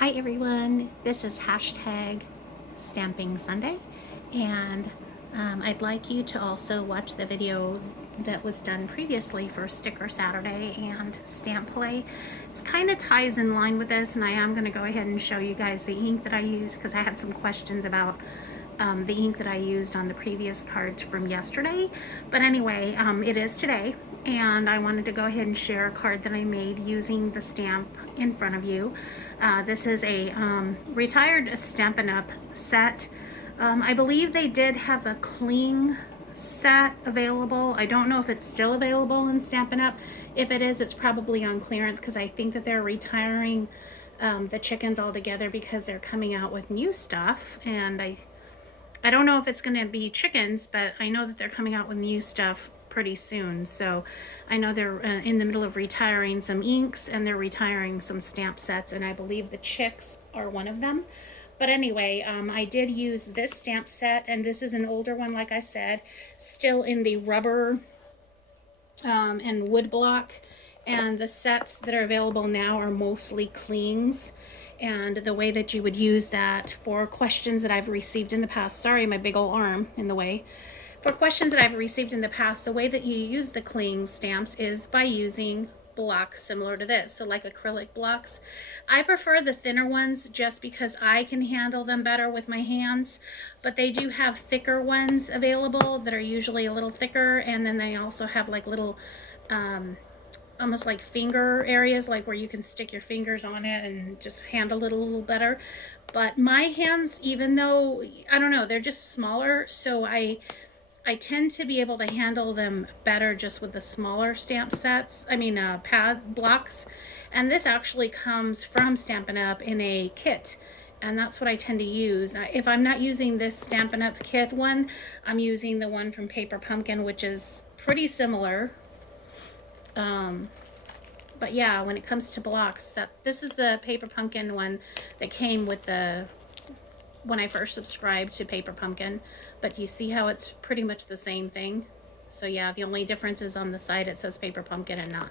Hi everyone, this is hashtag Stamping Sunday, and I'd like you to also watch the video that was done previously for Sticker Saturday and Stamp Play. It kind of ties in line with this, and I am going to go ahead and show you guys the ink that I use because I had some questions about the ink that I used on the previous cards from yesterday. But anyway, it is today, and I wanted to go ahead and share a card that I made using the stamp in front of you. This is a retired Stampin' Up set. I believe they did have a cling set available. I don't know if it's still available in Stampin' Up. If it is, it's probably on clearance because I think that they're retiring the chickens altogether because they're coming out with new stuff, and I don't know if it's going to be chickens, but I know that they're coming out with new stuff pretty soon. So I know they're in the middle of retiring some inks, and they're retiring some stamp sets, and I believe the chicks are one of them. But anyway, I did use this stamp set, and this is an older one, like I said, still in the rubber and wood block. And the sets that are available now are mostly clings. And the way that you would use that for questions that I've received in the past, sorry, my big old arm in the way. For questions that I've received in the past, the way that you use the cling stamps is by using blocks similar to this, so like acrylic blocks. I prefer the thinner ones just because I can handle them better with my hands, but they do have thicker ones available that are usually a little thicker, and then they also have like little almost like finger areas, like where you can stick your fingers on it and just handle it a little better. But my hands, even though, I don't know, they're just smaller, so I tend to be able to handle them better just with the smaller stamp sets, pad blocks. And this actually comes from Stampin' Up in a kit, and that's what I tend to use. If I'm not using this Stampin' Up kit one, I'm using the one from Paper Pumpkin, which is pretty similar. But yeah, when it comes to blocks, this is the Paper Pumpkin one that came with when I first subscribed to Paper Pumpkin. But you see how it's pretty much the same thing. So yeah, the only difference is on the side it says Paper Pumpkin and not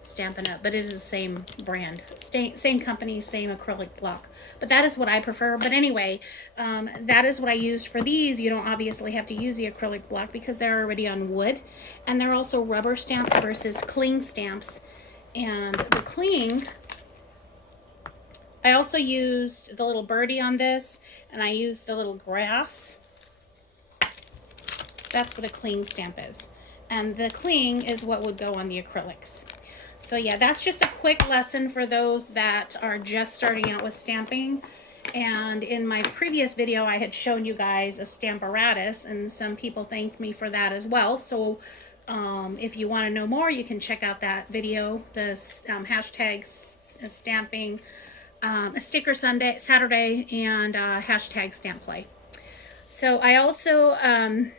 Stampin' Up, but it is the same brand, same company, same acrylic block. But that is what I prefer. But anyway, that is what I used for these. You don't obviously have to use the acrylic block because they're already on wood, and they're also rubber stamps versus cling stamps. And the cling, I also used the little birdie on this, and I used the little grass. That's what a cling stamp is. And the cling is what would go on the acrylics. So yeah, that's just a quick lesson for those that are just starting out with stamping. And in my previous video, I had shown you guys a Stamparatus, and some people thanked me for that as well. So if you want to know more, you can check out that video, the hashtags stamping, a sticker Saturday, and hashtag stamp play. So I also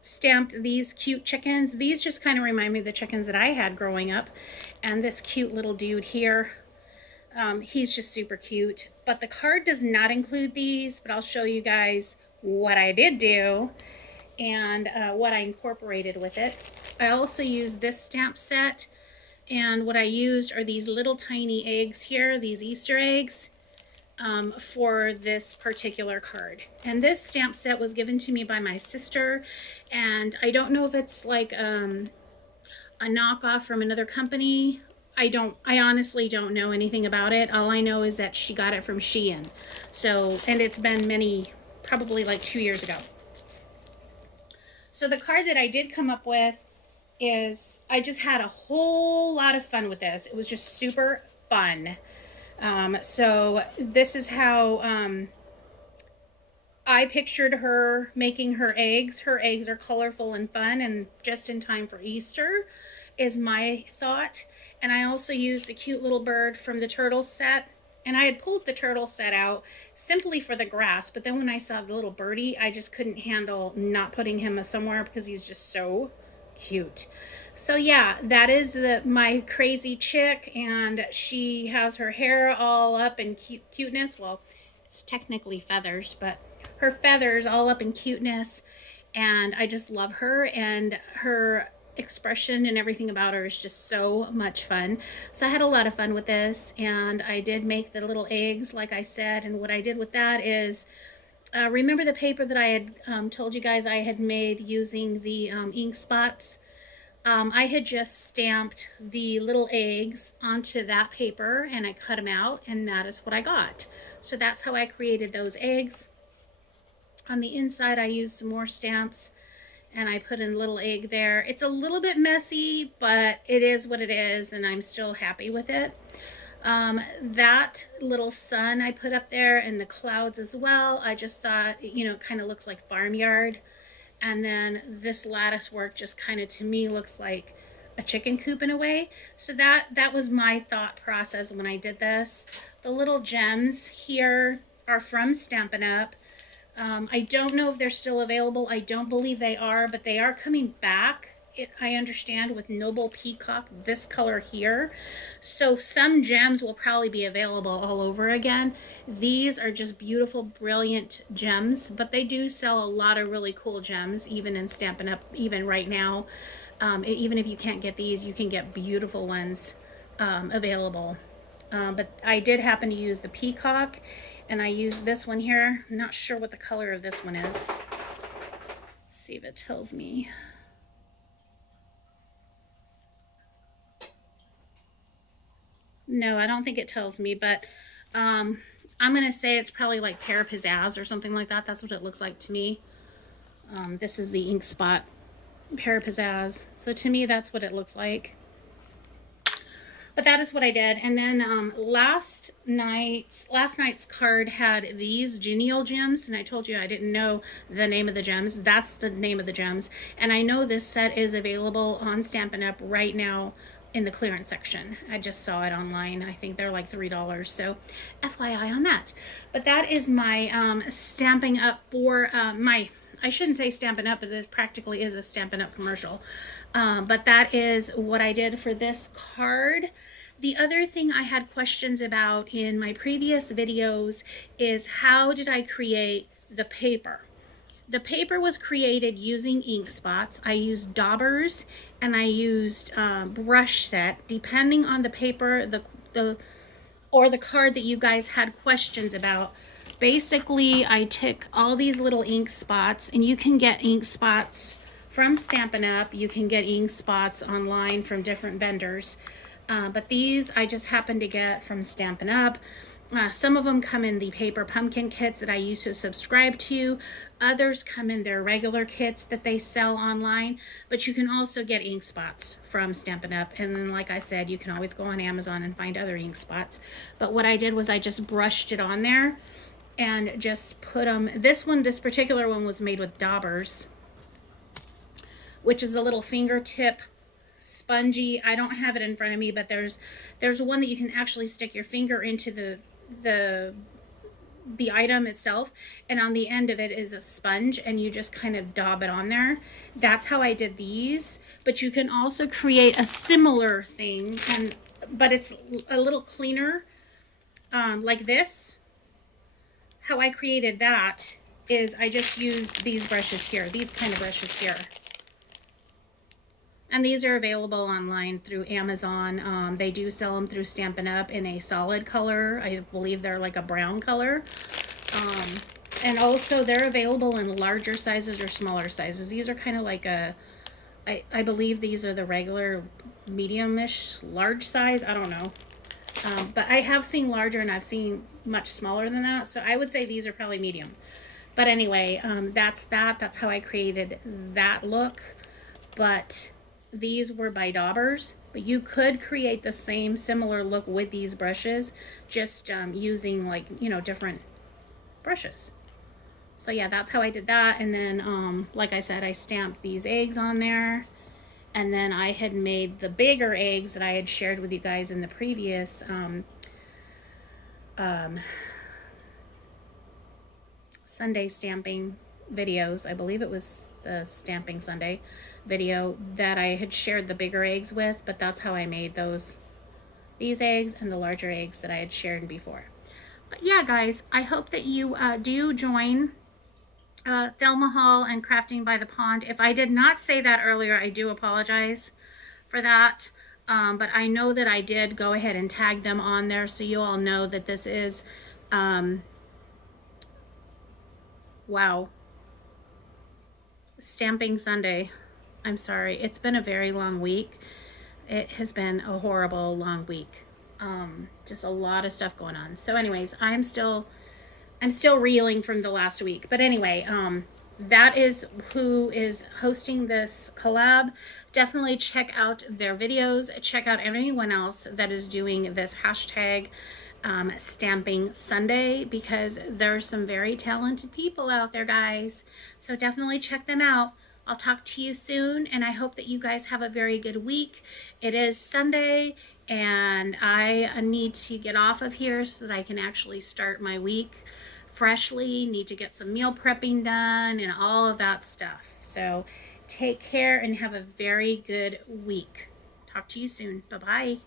stamped these cute chickens. These just kind of remind me of the chickens that I had growing up. And this cute little dude here, he's just super cute. But the card does not include these, but I'll show you guys what I did do and what I incorporated with it. I also used this stamp set, and what I used are these little tiny eggs here, these Easter eggs, for this particular card. And this stamp set was given to me by my sister, and I don't know if it's like a knockoff from another company. I honestly don't know anything about it. All I know is that she got it from Shein. So, and it's been probably like 2 years ago. So the card that I did come up with is, I just had a whole lot of fun with this. It was just super fun. So this is how I pictured her making her eggs. Her eggs are colorful and fun and just in time for Easter is my thought. And I also used the cute little bird from the turtle set. And I had pulled the turtle set out simply for the grass, but then when I saw the little birdie, I just couldn't handle not putting him somewhere because he's just so cute. So yeah, that is my crazy chick, and she has her hair all up in cuteness. Well, it's technically feathers, but her feathers all up in cuteness, and I just love her. And her expression and everything about her is just so much fun. So I had a lot of fun with this, and I did make the little eggs like I said. And what I did with that is, remember the paper that I had told you guys I had made using the ink spots? I had just stamped the little eggs onto that paper and I cut them out, and that is what I got. So that's how I created those eggs. On the inside I used some more stamps and I put in a little egg there. It's a little bit messy, but it is what it is, and I'm still happy with it. That little sun I put up there and the clouds as well, I just thought, you know, it kind of looks like farmyard. And then this lattice work just kind of to me looks like a chicken coop in a way. So that was my thought process when I did this. The little gems here are from Stampin' Up. I don't know if they're still available. I don't believe they are, but they are coming back. I understand, with Noble Peacock, this color here. So some gems will probably be available all over again. These are just beautiful, brilliant gems, but they do sell a lot of really cool gems, even in Stampin' Up, even right now. Even if you can't get these, you can get beautiful ones available. But I did happen to use the Peacock, and I used this one here. I'm not sure what the color of this one is. Let's see if it tells me. No, I don't think it tells me, but I'm going to say it's probably like Pear Pizzazz or something like that. That's what it looks like to me. This is the ink spot Pear Pizzazz. So to me, that's what it looks like. But that is what I did. And then last night's card had these Genial gems, and I told you I didn't know the name of the gems. That's the name of the gems. And I know this set is available on Stampin' Up right now in the clearance section. I just saw it online. I think they're like $3, so FYI on that. But that is my Stampin' Up for I shouldn't say Stampin' Up, but this practically is a Stampin' Up commercial. But that is what I did for this card. The other thing I had questions about in my previous videos is, how did I create the paper? The paper was created using ink spots. I used daubers and I used brush set, depending on the paper or the card that you guys had questions about. Basically, I took all these little ink spots, and you can get ink spots from Stampin' Up. You can get ink spots online from different vendors. But these I just happened to get from Stampin' Up. Some of them come in the paper pumpkin kits that I used to subscribe to. Others come in their regular kits that they sell online. But you can also get ink spots from Stampin' Up. And then, like I said, you can always go on Amazon and find other ink spots. But what I did was I just brushed it on there and just put them. This particular one was made with daubers, which is a little fingertip spongy. I don't have it in front of me, but there's one that you can actually stick your finger into the item itself, and on the end of it is a sponge, and you just kind of daub it on there. That's how I did these. But you can also create a similar thing, but it's a little cleaner, like this. How I created that is I just used these brushes here, these kind of brushes here. And these are available online through Amazon. They do sell them through Stampin' Up in a solid color. I believe they're like a brown color. And also they're available in larger sizes or smaller sizes. These are kind of like I believe these are the regular medium-ish large size. I don't know. But I have seen larger and I've seen much smaller than that. So I would say these are probably medium. But anyway, that's how I created that look. But these were by daubers. But you could create the same similar look with these brushes, just using, like, you know, different brushes. So yeah, that's how I did that. And then, like I said, I stamped these eggs on there. And then I had made the bigger eggs that I had shared with you guys in the previous Sunday stamping videos. I believe it was the Stamping Sunday video that I had shared the bigger eggs with, but that's how I made these eggs and the larger eggs that I had shared before. But yeah, guys, I hope that you do join Thelma Hall and Crafting by the Pond. If I did not say that earlier, I do apologize for that. But I know that I did go ahead and tag them on there, so you all know that this is, wow, Stamping Sunday. I'm sorry, it's been a very long week. It has been a horrible long week. Just a lot of stuff going on. So anyways, I'm still reeling from the last week. But anyway, that is who is hosting this collab. Definitely check out their videos. Check out anyone else that is doing this hashtag Stamping Sunday, because there's some very talented people out there, guys. So definitely check them out. I'll talk to you soon, and I hope that you guys have a very good week. It is Sunday, and I need to get off of here so that I can actually start my week freshly. Need to get some meal prepping done and all of that stuff. So take care and have a very good week. Talk to you soon. Bye-bye.